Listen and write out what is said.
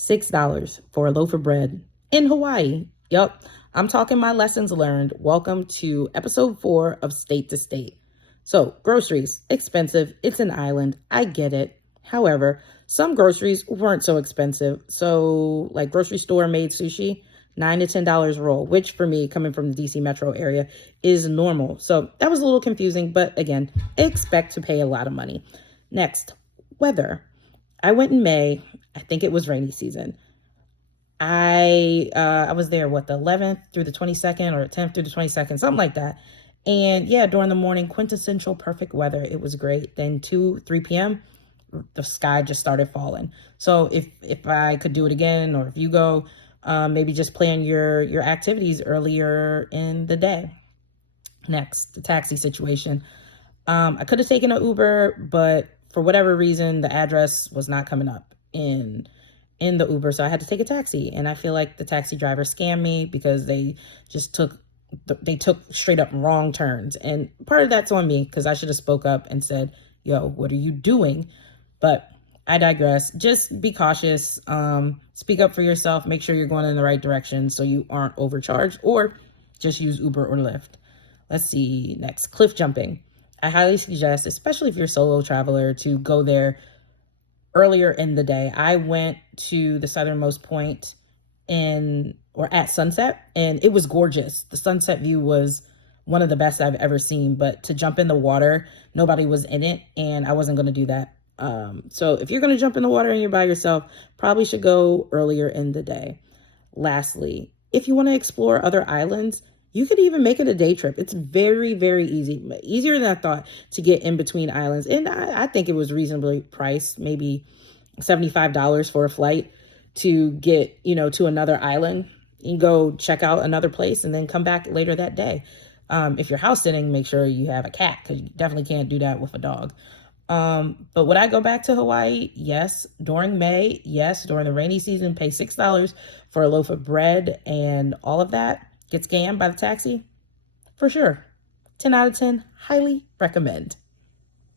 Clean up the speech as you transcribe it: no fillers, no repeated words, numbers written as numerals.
$6 for a loaf of bread in Hawaii. Yup, I'm talking my lessons learned. Welcome to episode 4 of State to State. So, groceries, expensive. It's an island. I get it. However, some groceries weren't so expensive. So, like grocery store made sushi, $9 to $10 a roll, which for me, coming from the DC metro area, is normal. So that was a little confusing, but again, expect to pay a lot of money. Next, weather. I went in May. I think it was rainy season. I was there, the 11th through the 22nd or 10th through the 22nd, something like that. And yeah, during the morning, quintessential perfect weather. It was great. Then 3 p.m., the sky just started falling. So if I could do it again, or if you go, maybe just plan your activities earlier in the day. Next, the taxi situation. I could have taken an Uber, but for whatever reason, the address was not coming up in the Uber, so I had to take a taxi. And I feel like the taxi driver scammed me because they took straight up wrong turns. And part of that's on me because I should have spoke up and said, "Yo, what are you doing?" But I digress. Just be cautious. Speak up for yourself. Make sure you're going in the right direction so you aren't overcharged, or just use Uber or Lyft. Let's see. Next, cliff jumping. I highly suggest, especially if you're a solo traveler, to go there earlier in the day. I went to the southernmost point at sunset, and it was gorgeous. The sunset view was one of the best I've ever seen, but to jump in the water, nobody was in it, and I wasn't going to do that. So if you're going to jump in the water and you're by yourself, probably should go earlier in the day. Lastly, if you want to explore other islands, you could even make it a day trip. It's very, very easy. Easier than I thought to get in between islands. And I think it was reasonably priced, maybe $75 for a flight to get, to another island and go check out another place and then come back later that day. If you're house sitting, make sure you have a cat because you definitely can't do that with a dog. But would I go back to Hawaii? Yes. During May, yes. During the rainy season, pay $6 for a loaf of bread and all of that. Get scammed by the taxi? For sure. 10 out of 10, highly recommend.